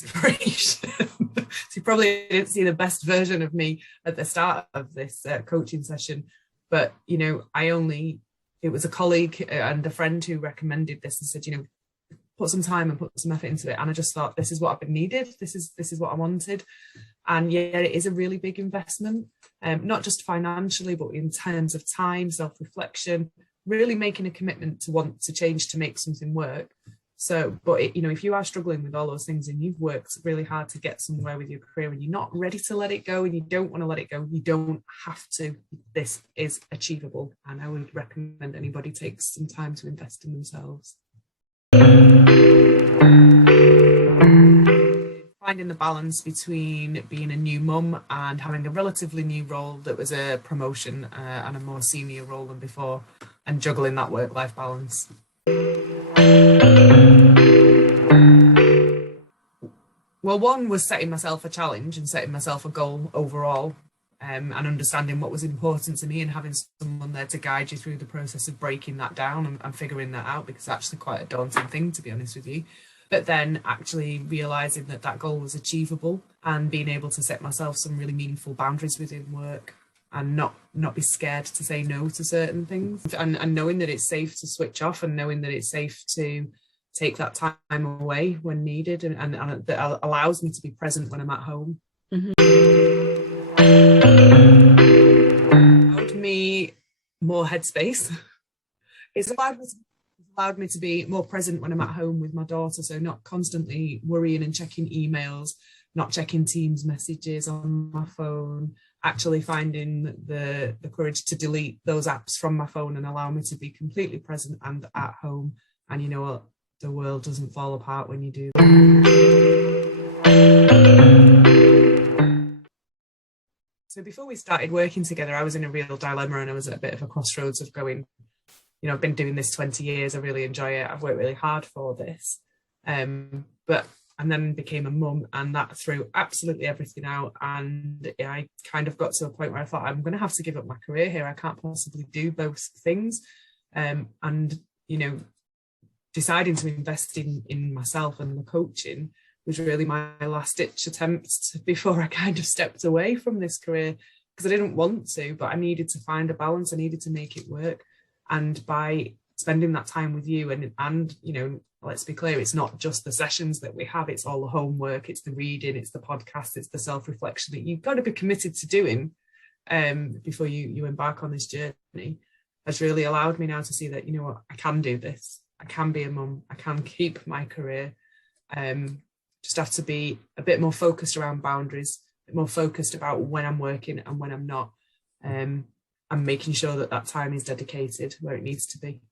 desperation. So you probably didn't see the best version of me at the start of this coaching session, but it was a colleague and a friend who recommended this and said, put some time and put some effort into it. And I just thought, this is what I've been needed. This is what I wanted. And yeah, it is a really big investment, not just financially, but in terms of time, self-reflection, really making a commitment to want to change, to make something work. So, but if you are struggling with all those things and you've worked really hard to get somewhere with your career and you're not ready to let it go and you don't want to let it go, you don't have to. This is achievable. And I would recommend anybody takes some time to invest in themselves. Finding the balance between being a new mum and having a relatively new role that was a promotion and a more senior role than before, and juggling that work-life balance. Well, one was setting myself a challenge and setting myself a goal overall, and understanding what was important to me and having someone there to guide you through the process of breaking that down and figuring that out, because it's actually quite a daunting thing, to be honest with you. But then actually realising that goal was achievable and being able to set myself some really meaningful boundaries within work and not be scared to say no to certain things, and knowing that it's safe to switch off and knowing that it's safe to take that time away when needed, and that allows me to be present when I'm at home. Mm-hmm. Allowed me more headspace. It's allowed me to be more present when I'm at home with my daughter, so not constantly worrying and checking emails, not checking Teams messages on my phone, actually finding the courage to delete those apps from my phone and allow me to be completely present and at home. And you know what? The world doesn't fall apart when you do that. So before we started working together, I was in a real dilemma and I was at a bit of a crossroads of going, I've been doing this 20 years. I really enjoy it. I've worked really hard for this. And then became a mum, and that threw absolutely everything out. And I kind of got to a point where I thought, I'm going to have to give up my career here. I can't possibly do both things. Deciding to invest in myself and the coaching was really my last ditch attempt before I kind of stepped away from this career, because I didn't want to, but I needed to find a balance. I needed to make it work. And by spending that time with you and let's be clear, it's not just the sessions that we have, it's all the homework, it's the reading, it's the podcast, it's the self-reflection that you've got to be committed to doing before you embark on this journey, has really allowed me now to see that, I can do this. I can be a mum. I can keep my career. Just have to be a bit more focused around boundaries, a bit more focused about when I'm working and when I'm not, and making sure that time is dedicated where it needs to be.